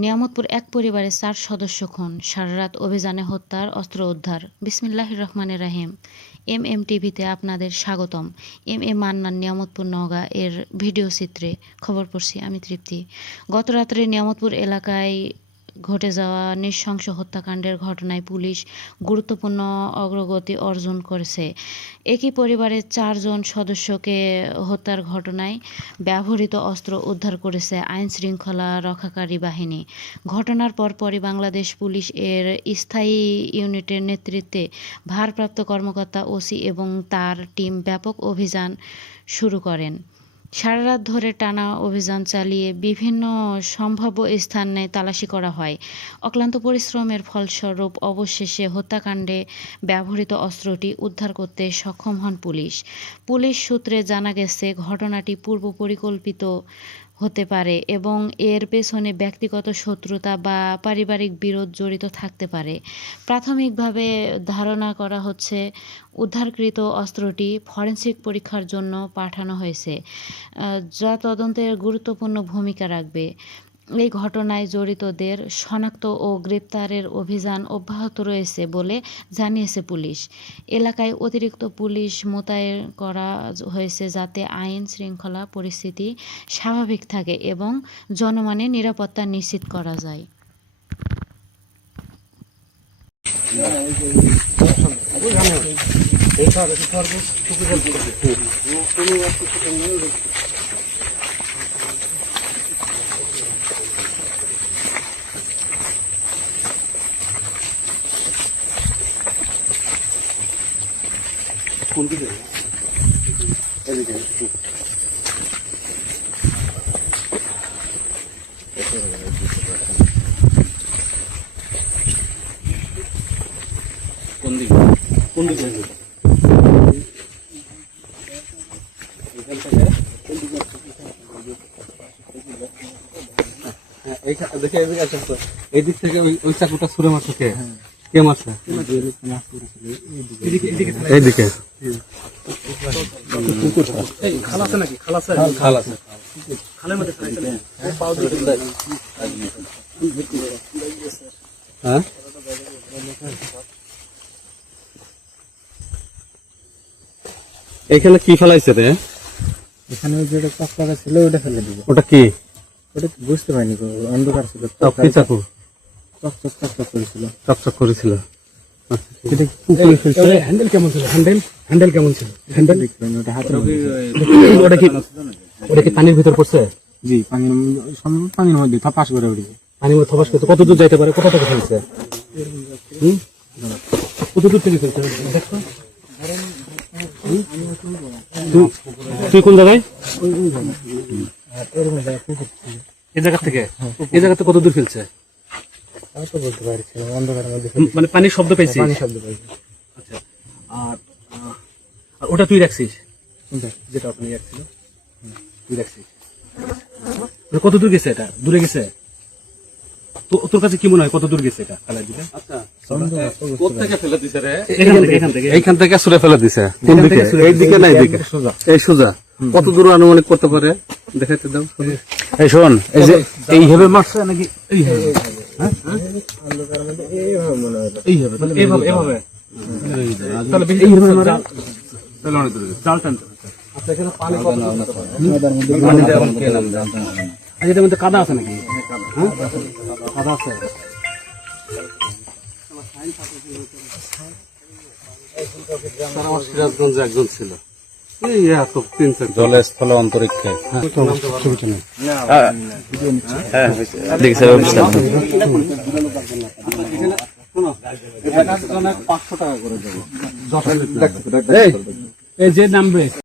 নিয়ামতপুর এক পরিবারের 4 সদস্য খুন, সারা রাত অভিযানে হত্যার অস্ত্র উদ্ধার। বিসমিল্লাহির রহমানির রহিম। টিভিতে আপনাদের স্বাগতম। মান্নান, নিয়ামতপুর, নওগাঁ এর ভিডিও চিত্রে খবর পড়ছি আমি তৃপ্তি। গত রাত্রে নিয়ামতপুর এলাকায় ঘটে যাওয়া নৃশংস হত্যাকাণ্ডের ঘটনায় পুলিশ গুরুত্বপূর্ণ অগ্রগতি অর্জন করেছে। একই পরিবারের 4 জন সদস্যকে হত্যার ঘটনায় ব্যবহৃত অস্ত্র উদ্ধার করেছে আইন শৃঙ্খলা রক্ষাকারী বাহিনী। ঘটনার পরপরই বাংলাদেশ পুলিশ এর স্থায়ী ইউনিটের নেতৃত্বে ভারপ্রাপ্ত কর্মকর্তা ওসি এবং তার টিম ব্যাপক অভিযান শুরু করেন। সারা রাত ধরে টানা অভিযান চালিয়ে বিভিন্ন সম্ভাব্য স্থানে তালাশি করা হয়। অক্লান্ত পরিশ্রমের ফলস্বরূপ অবশেষে হত্যাকাণ্ডে ব্যবহৃত অস্ত্রটি উদ্ধার করতে সক্ষম হন পুলিশ। পুলিশ সূত্রে জানা গেছে, ঘটনাটি পূর্ব পরিকল্পিত হতে পারে এবং এর পেছনে ব্যক্তিগত শত্রুতা বা পারিবারিক বিরোধ জড়িত থাকতে পারে। প্রাথমিকভাবে ধারণা করা হচ্ছে উদ্ধারকৃত অস্ত্রটি ফরেনসিক পরীক্ষার জন্য পাঠানো হয়েছে, যা তদন্তের গুরুত্বপূর্ণ ভূমিকা রাখবে। এই ঘটনায় জড়িতদের শনাক্ত ও গ্রেপ্তারের অভিযান অব্যাহত রয়েছে বলে জানিয়েছে পুলিশ। এলাকায় অতিরিক্ত পুলিশ মোতায়েন করা হয়েছে যাতে আইন শৃঙ্খলা পরিস্থিতি স্বাভাবিক থাকে এবং জনগণের নিরাপত্তা নিশ্চিত করা যায়। কোন দিকে? এদিকে। কোন দিকে? কোন দিকে? দেখে এদিকে আসেন তো। এই দিক থেকে ওই চাকুটা ছুঁড়ে মারছে কে? কে মারছে? এইদিকে। খাল আছে নাকি? খাল আছে? খাল আছে। খালের মধ্যে হ্যাঁ, এখানে কি ফেলাইছে রে? এখানে ওই যে চকচকা ছিল ওটা ফেলে দিবে। ওটা কি? ওটা বুঝতে পারিনি, অন্ধকার ছিল। কি চাকু? চকচক করেছিল। চকচক করেছিল। হ্যান্ডেল কেমন ছিল? হ্যান্ডেল কেমন ছিল? হ্যান্ডেল ওটা হাতে। ওটা কি পানির ভিতর পড়ছে? জি, পানির মধ্যে থপাস করে উঠেছে। পানির মধ্যে থপাস করতে কত দূর যাইতে পারে? কোথা থেকে ফেলছে? কত দূর থেকে ফেলছে দেখো। তুই কোন জায়গায়? এই জায়গা থেকে? এই জায়গাতে কত দূর ফেলছে? আমি তো বলতে পারছিলাম, অন্ধকারের মধ্যে। মানে পানির শব্দ পেয়েছি? পানির শব্দ পাইছি। আচ্ছা, আর ওটা তুই রাখছিস? যেটা আপনি রাখছিল তুই রাখছিস? কত দূর গেছে? এটা দূরে গেছে? তোর কাছে কি মনে হয় কত দূর গেছে এটা খালের দিকে? এইখান থেকে ছুঁড়ে ফেলে দিছে। কোন দিকে? এই দিকে না এইদিকে? এই সোজা। কত দূর আনুমানিক করতে পারে দেখাইতে দাও। এই শোন, এই যে এইভাবে মারছে নাকি এইভাবে? অন্ধকারের মধ্যে এইভাবে মনে হয়। এইভাবে এইভাবে এইভাবে তাহলে বেশি এইভাবে মারে তাহলে অনেক দূর চাল টানতে। আচ্ছা, এখানে পানি কত? পানি দেওয়া কে নাম জানতে না। আজ এর মধ্যে কাদা আছে নাকি? হ্যাঁ, কাদা আছে। সিরাজগঞ্জে একজন ছিল, জলে স্থলে অন্তরিক্ষে। এই যে নামবে